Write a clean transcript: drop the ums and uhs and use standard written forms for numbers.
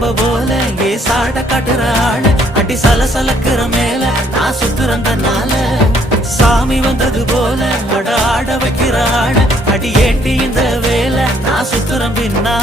குழம்ப போல ஏ சாட காட்டுற ஆளு அடி சலசலக்குற மேல நான் சுத்துறந்தனால சாமி வந்தது போல அட ஆட வைக்கிற ஆளு அடி ஏண்டி இந்த வேலை நான் சுத்துறேன் பின்னா